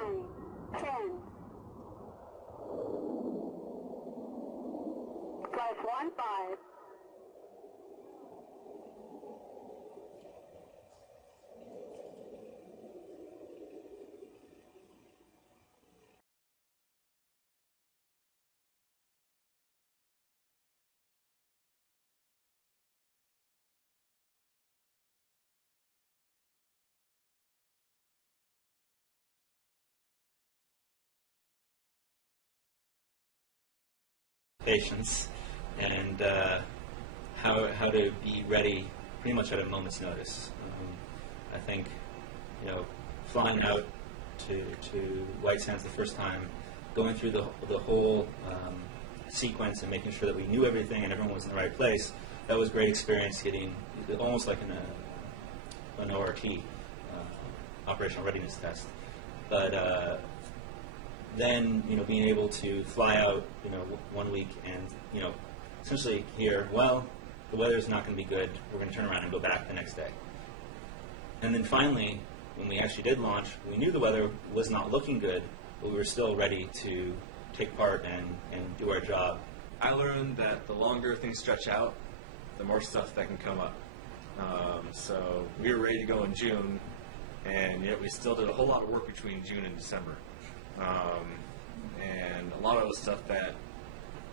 10. Flight 15. Patience and how to be ready pretty much at a moment's notice. I think, flying out to White Sands the first time, going through the whole sequence and making sure that we knew everything and everyone was in the right place, that was a great experience, getting almost like an ORT, operational readiness test. But then, being able to fly out, 1 week and, essentially hear, well, the weather's not going to be good, we're going to turn around and go back the next day. And then finally, when we actually did launch, we knew the weather was not looking good, but we were still ready to take part and do our job. I learned that the longer things stretch out, the more stuff that can come up. So we were ready to go in June, and yet we still did a whole lot of work between June and December. And a lot of the stuff that,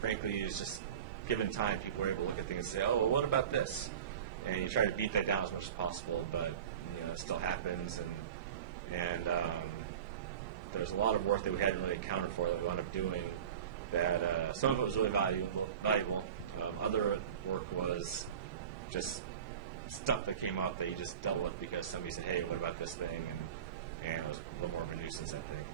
frankly, is just given time, people are able to look at things and say, oh, well, what about this? And you try to beat that down as much as possible, but it still happens. And there's a lot of work that we hadn't really accounted for that we wound up doing. That some of it was really valuable. Other work was just stuff that came up that you just dealt with because somebody said, hey, what about this thing? And it was a little more of a nuisance, I think.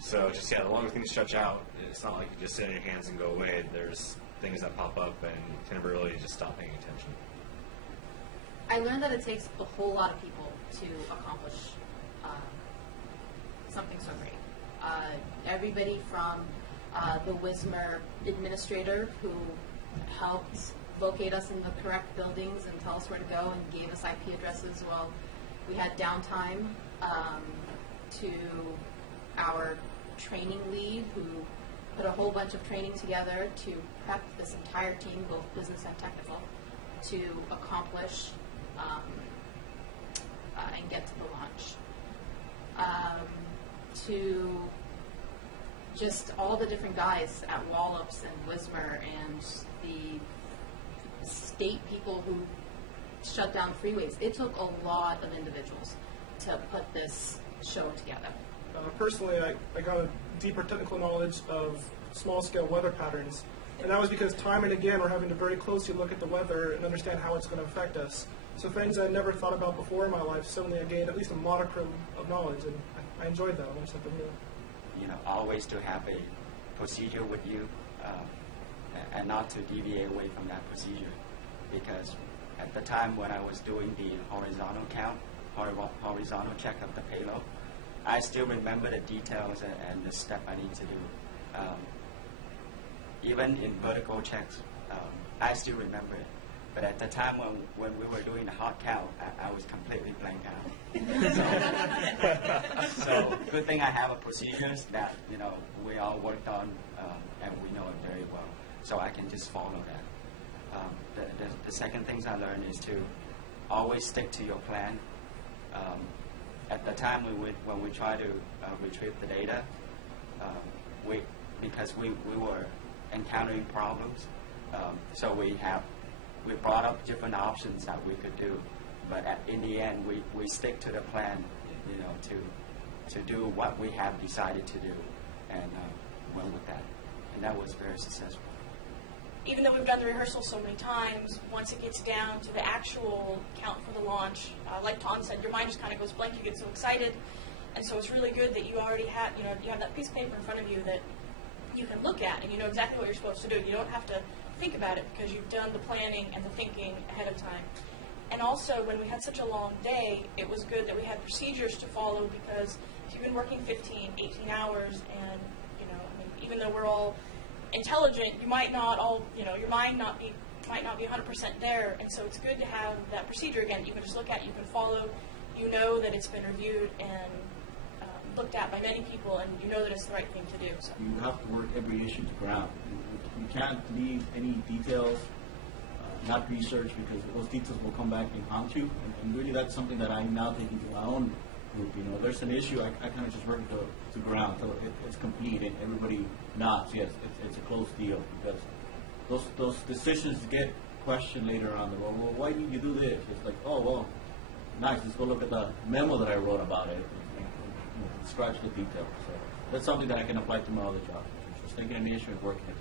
So just, the longer things stretch out, it's not like you just sit on your hands and go away. There's things that pop up and you can never really just stop paying attention. I learned that it takes a whole lot of people to accomplish something so great. Everybody from the WSMR administrator who helped locate us in the correct buildings and tell us where to go and gave us IP addresses while we had downtime, to our training lead who put a whole bunch of training together to prep this entire team, both business and technical, to accomplish and get to the launch. To just all the different guys at Wallops and WSMR and the state people who shut down freeways. It took a lot of individuals to put this show together. Personally, I got a deeper technical knowledge of small-scale weather patterns, and that was because time and again we're having to very closely look at the weather and understand how it's going to affect us. So things I never thought about before in my life, suddenly I gained at least a modicum of knowledge, and I enjoyed that. I learned something new. Always to have a procedure with you, and not to deviate away from that procedure, because at the time when I was doing the horizontal count, horizontal check of the payload, I still remember the details and the step I need to do. Even in vertical checks, I still remember it. But at the time when we were doing the hot count, I was completely blanked out. So good thing I have a procedures that we all worked on, and we know it very well. So I can just follow that. The second things I learned is to always stick to your plan. At the time when we try to retrieve the data, because we were encountering problems, so we brought up different options that we could do, but in the end we stick to the plan, to do what we have decided to do, and went with that, and that was very successful. Even though we've done the rehearsal so many times, once it gets down to the actual count for the launch, like Tom said, your mind just kind of goes blank. You get so excited, and so it's really good that you already have, you have that piece of paper in front of you that you can look at, and you know exactly what you're supposed to do. You don't have to think about it because you've done the planning and the thinking ahead of time. And also, when we had such a long day, it was good that we had procedures to follow, because if you've been working 15, 18 hours, and even though we're all intelligent, you might not all, your mind might not be 100% there, and so it's good to have that procedure again. You can just look at, you can follow, you know that it's been reviewed, and looked at by many people, and you know that it's the right thing to do. So. You have to work every issue to ground. You can't leave any details not researched, because those details will come back and haunt you. And really, that's something that I'm now taking to my own group. You know, there's an issue, I kind of just work to ground until it's complete, and everybody nods, yes, it's a closed deal, because those decisions get questioned later on the road. Well, why did you do this? It's like, oh, well, nice, let's go look at the memo that I wrote about it and scratch the details. So that's something that I can apply to my other jobs. Just taking an issue and working it.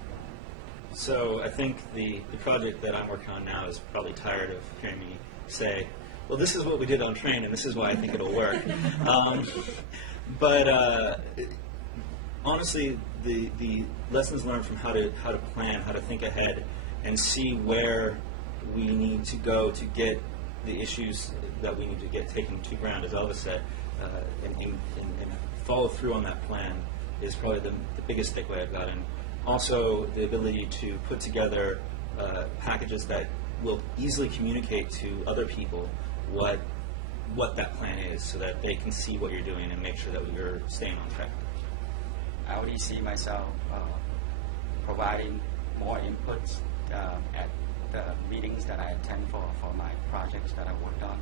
So I think the project that I'm working on now is probably tired of hearing me say, well, this is what we did on train, and this is why I think it'll work. But honestly, the lessons learned from how to plan, how to think ahead, and see where we need to go to get the issues that we need to get taken to ground, as Elvis said, and follow through on that plan is probably the biggest takeaway I've gotten. Also, the ability to put together packages that will easily communicate to other people what that plan is, so that they can see what you're doing and make sure that you're staying on track. I already see myself providing more inputs at the meetings that I attend for my projects that I worked on.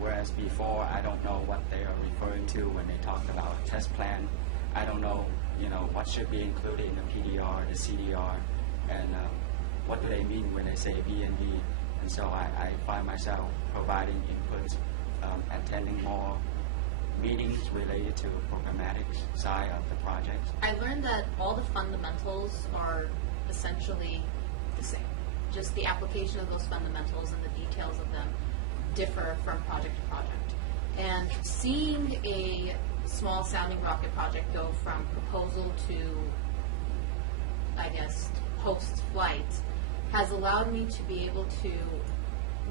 Whereas before, I don't know what they are referring to when they talk about a test plan. I don't know, what should be included in the PDR, the CDR, and what do they mean when they say B&D. And so I find myself providing inputs, attending more meetings related to programmatic side of the project. I learned that all the fundamentals are essentially the same. Just the application of those fundamentals and the details of them differ from project to project. And seeing a small sounding rocket project go from proposal to, I guess, post-flight has allowed me to be able to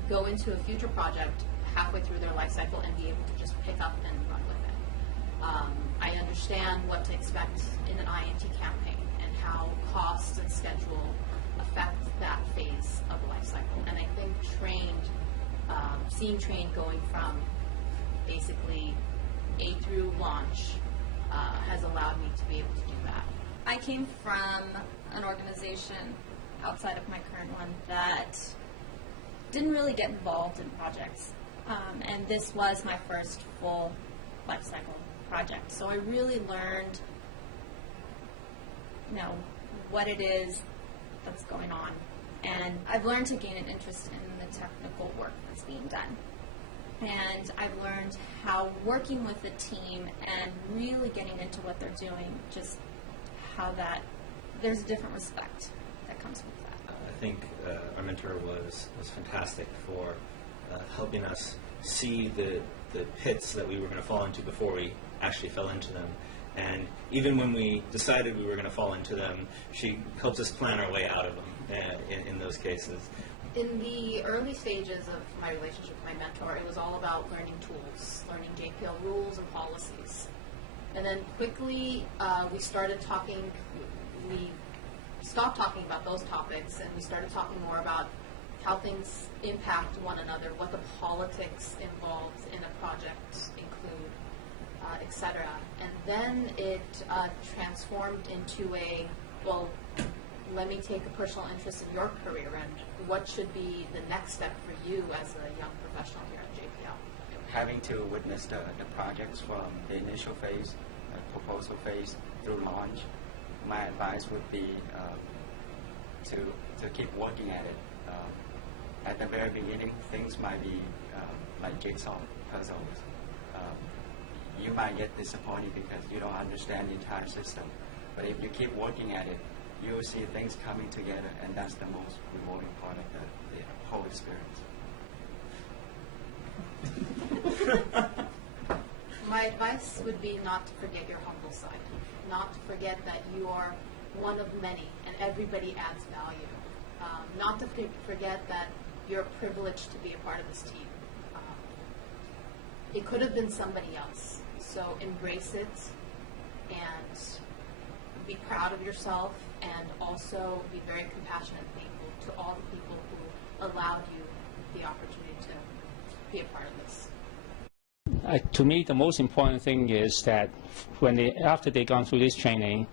go into a future project halfway through their life cycle and be able to just pick up and run with it. I understand what to expect in an INT campaign and how cost and schedule affect that phase of the life cycle. And I think seeing train going from basically A through launch has allowed me to be able to do that. I came from an organization outside of my current one that didn't really get involved in projects. And this was my first full life cycle project. So I really learned, what it is that's going on. And I've learned to gain an interest in the technical work that's being done. And I've learned how working with a team and really getting into what they're doing, just how that, there's a different respect that comes with that. I think our mentor was fantastic for helping us see the pits that we were going to fall into before we actually fell into them. And even when we decided we were going to fall into them, she helped us plan our way out of them in those cases. In the early stages of my relationship with my mentor, it was all about learning tools, learning JPL rules and policies. And then quickly we stopped talking about those topics, and we started talking more about how things impact one another, what the politics involved in a project include, etc. And then it transformed into let me take a personal interest in your career and what should be the next step for you as a young professional here at JPL. Having to witness the projects from the initial phase, proposal phase, through launch, my advice would be to keep working at it. At the very beginning, things might be like jigsaw puzzles. You might get disappointed because you don't understand the entire system. But if you keep working at it, you will see things coming together, and that's the most rewarding part of the whole experience. My advice would be not to forget your humble side, not to forget that you are one of many and everybody adds value, not to forget that you're privileged to be a part of this team. It could have been somebody else, so embrace it and be proud of yourself, and also be very compassionate to all the people who allowed you the opportunity to be a part of this. to me, the most important thing is that after they've gone through this training,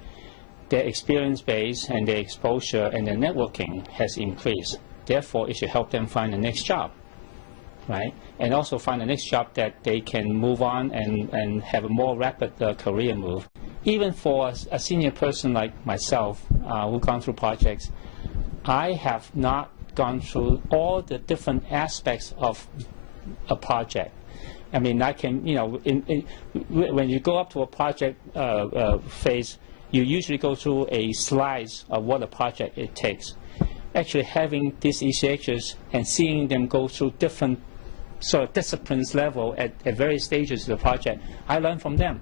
their experience base and their exposure and their networking has increased. Therefore, it should help them find the next job, right? And also find the next job that they can move on and have a more rapid career move. Even for a senior person like myself who's gone through projects, I have not gone through all the different aspects of a project. I mean, I can, when you go up to a project phase, you usually go through a slice of what a project it takes. Actually having these ECHs and seeing them go through different sort of disciplines level at various stages of the project, I learn from them.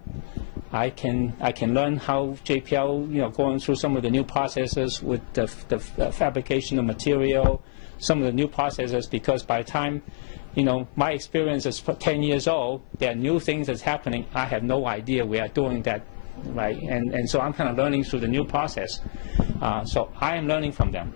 I can learn how JPL, going through some of the new processes with the fabrication of material, some of the new processes, because by the time, my experience is 10 years old, there are new things that's happening. I have no idea we are doing that, right? And so I'm kind of learning through the new process. So I am learning from them.